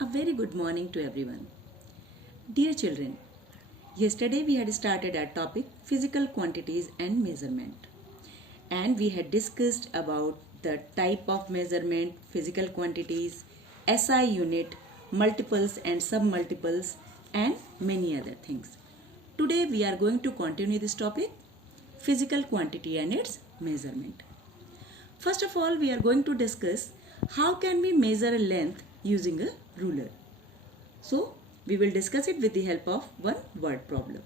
A very good morning to everyone. Dear children, yesterday we had started our topic physical quantities and measurement. And we had discussed about the type of measurement, physical quantities, SI unit, multiples and submultiples, and many other things. Today we are going to continue this topic, physical quantity and its measurement. First of all, we are going to discuss how can we measure a length using a ruler. So, we will discuss it with the help of one word problem.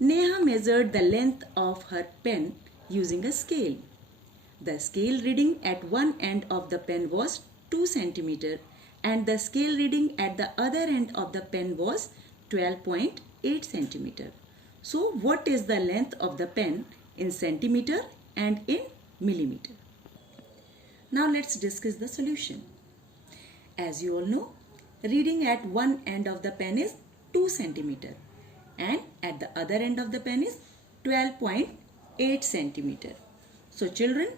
Neha measured the length of her pen using a scale. The scale reading at one end of the pen was 2 cm and the scale reading at the other end of the pen was 12.8 cm. So, what is the length of the pen in centimeter and in millimeter? Now let's discuss the solution. As you all know, reading at one end of the pen is 2 cm and at the other end of the pen is 12.8 cm. So children,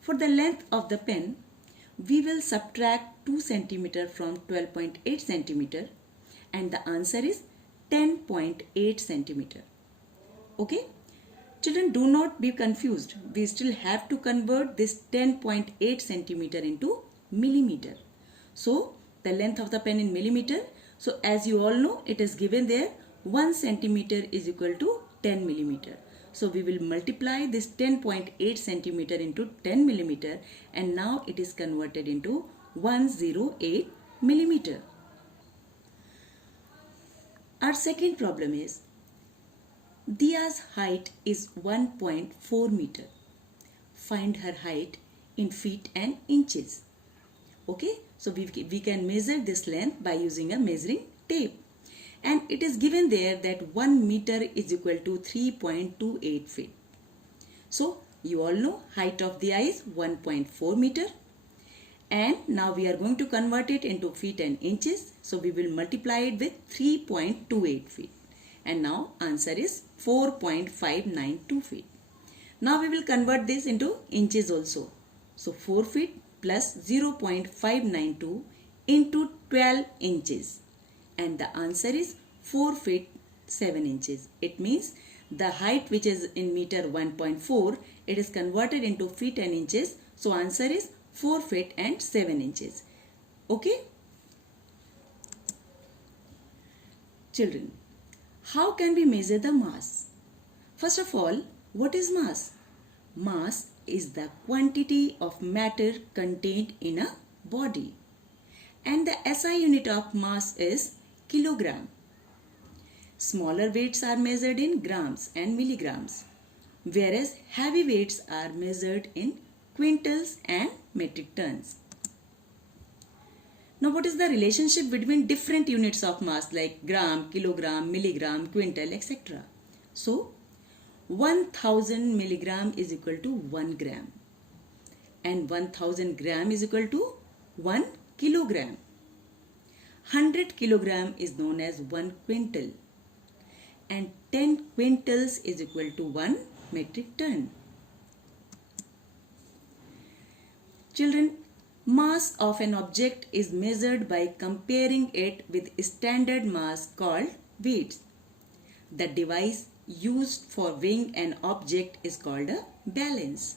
for the length of the pen, we will subtract 2 cm from 12.8 cm and the answer is 10.8 cm. Okay? Children, do not be confused. We still have to convert this 10.8 centimeter into millimeter. So, the length of the pen in millimeter. So, as you all know, it is given there 1 centimeter is equal to 10 millimeter. So, we will multiply this 10.8 centimeter into 10 millimeter and now it is converted into 108 millimeter. Our second problem is Dia's height is 1.4 meter. Find her height in feet and inches. Okay, so we can measure this length by using a measuring tape. And it is given there that 1 meter is equal to 3.28 feet. So, you all know height of Dia is 1.4 meter. And now we are going to convert it into feet and inches. So, we will multiply it with 3.28 feet. And now answer is 4.592 feet. Now we will convert this into inches also. So 4 feet plus 0.592 into 12 inches. And the answer is 4 feet 7 inches. It means the height which is in meter 1.4, it is converted into feet and inches. So answer is 4 feet and 7 inches. Okay? Children, how can we measure the mass? First of all, what is mass? Mass is the quantity of matter contained in a body. And the SI unit of mass is kilogram. Smaller weights are measured in grams and milligrams, whereas heavy weights are measured in quintals and metric tons. Now, what is the relationship between different units of mass like gram, kilogram, milligram, quintal, etc.? So, 1000 milligram is equal to 1 gram and 1000 gram is equal to 1 kilogram. 100 kilogram is known as 1 quintal and 10 quintals is equal to 1 metric ton. Children, mass of an object is measured by comparing it with standard mass called weights. The device used for weighing an object is called a balance.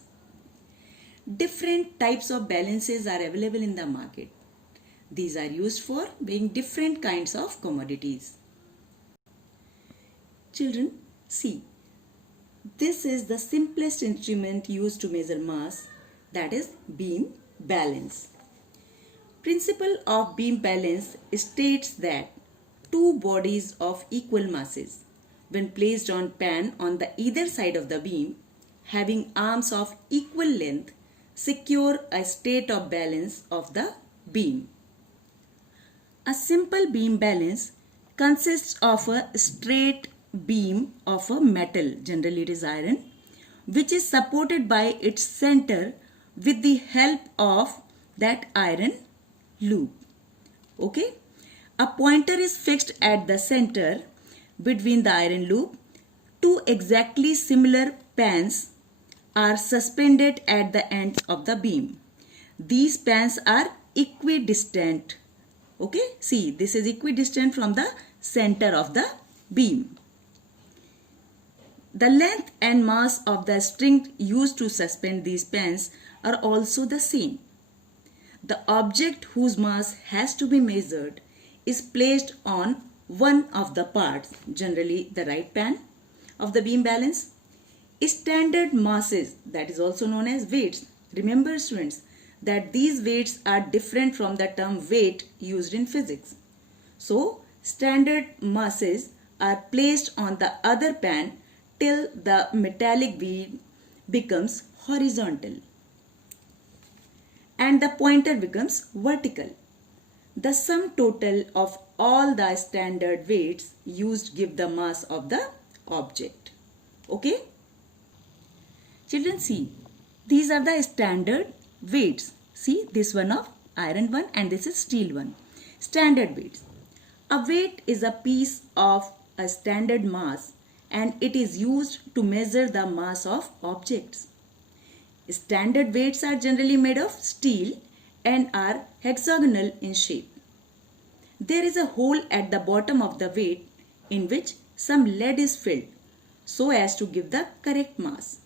Different types of balances are available in the market. These are used for weighing different kinds of commodities. Children, see, this is the simplest instrument used to measure mass, that is beam balance. Principle of beam balance states that two bodies of equal masses, when placed on pan on the either side of the beam, having arms of equal length, secure a state of balance of the beam. A simple beam balance consists of a straight beam of a metal, generally it is iron, which is supported by its center with the help of that iron loop. Okay? A pointer is fixed at the center between the iron loop. Two exactly similar pans are suspended at the ends of the beam. These pans are equidistant Okay, see, this is equidistant from the center of the beam. The length and mass of the string used to suspend these pens are also the same. The object whose mass has to be measured is placed on one of the parts, generally the right pan of the beam balance. Standard masses, that is also known as weights. Remember students that these weights are different from the term weight used in physics. So standard masses are placed on the other pan till the metallic beam becomes horizontal and the pointer becomes vertical. The sum total of all the standard weights used give the mass of the object. Okay? Children, see, these are the standard weights. See, this one of iron one and this is steel one. Standard weights. A weight is a piece of a standard mass and it is used to measure the mass of objects. Standard weights are generally made of steel and are hexagonal in shape. There is a hole at the bottom of the weight in which some lead is filled so as to give the correct mass.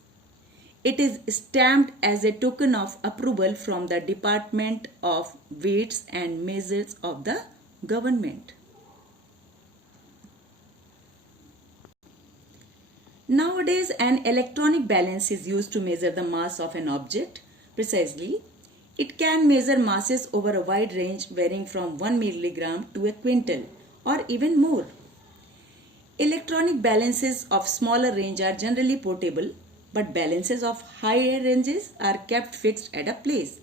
It is stamped as a token of approval from the Department of Weights and Measures of the government. Nowadays, an electronic balance is used to measure the mass of an object. Precisely, it can measure masses over a wide range varying from 1 milligram to a quintal or even more. Electronic balances of smaller range are generally portable, but balances of higher ranges are kept fixed at a place.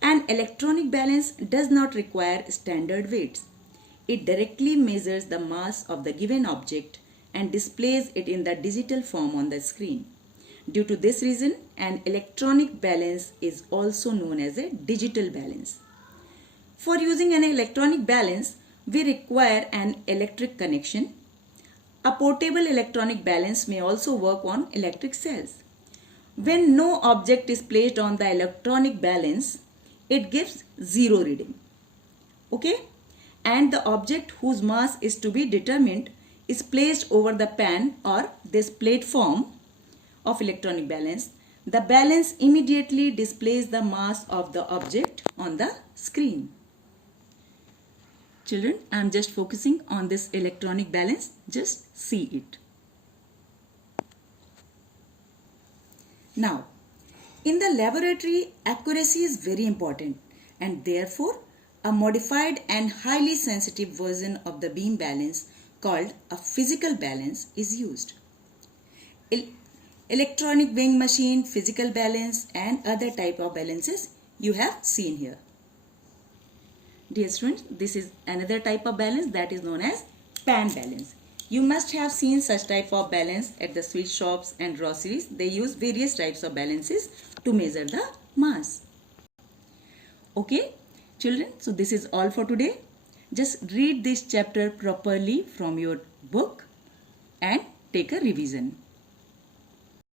An electronic balance does not require standard weights. It directly measures the mass of the given object and displays it in the digital form on the screen. Due to this reason, an electronic balance is also known as a digital balance. For using an electronic balance, we require an electric connection. A portable electronic balance may also work on electric cells. When no object is placed on the electronic balance, it gives zero reading. Okay? And the object whose mass is to be determined is placed over the pan or this platform of electronic balance. The balance immediately displays the mass of the object on the screen. Children, I am just focusing on this electronic balance. Just see it. Now, in the laboratory, accuracy is very important and therefore a modified and highly sensitive version of the beam balance called a physical balance is used. Electronic weighing machine, physical balance and other type of balances you have seen here. Dear students, this is another type of balance that is known as pan balance. You must have seen such type of balance at the sweet shops and groceries. They use various types of balances to measure the mass. Okay, children, so this is all for today. Just read this chapter properly from your book and take a revision.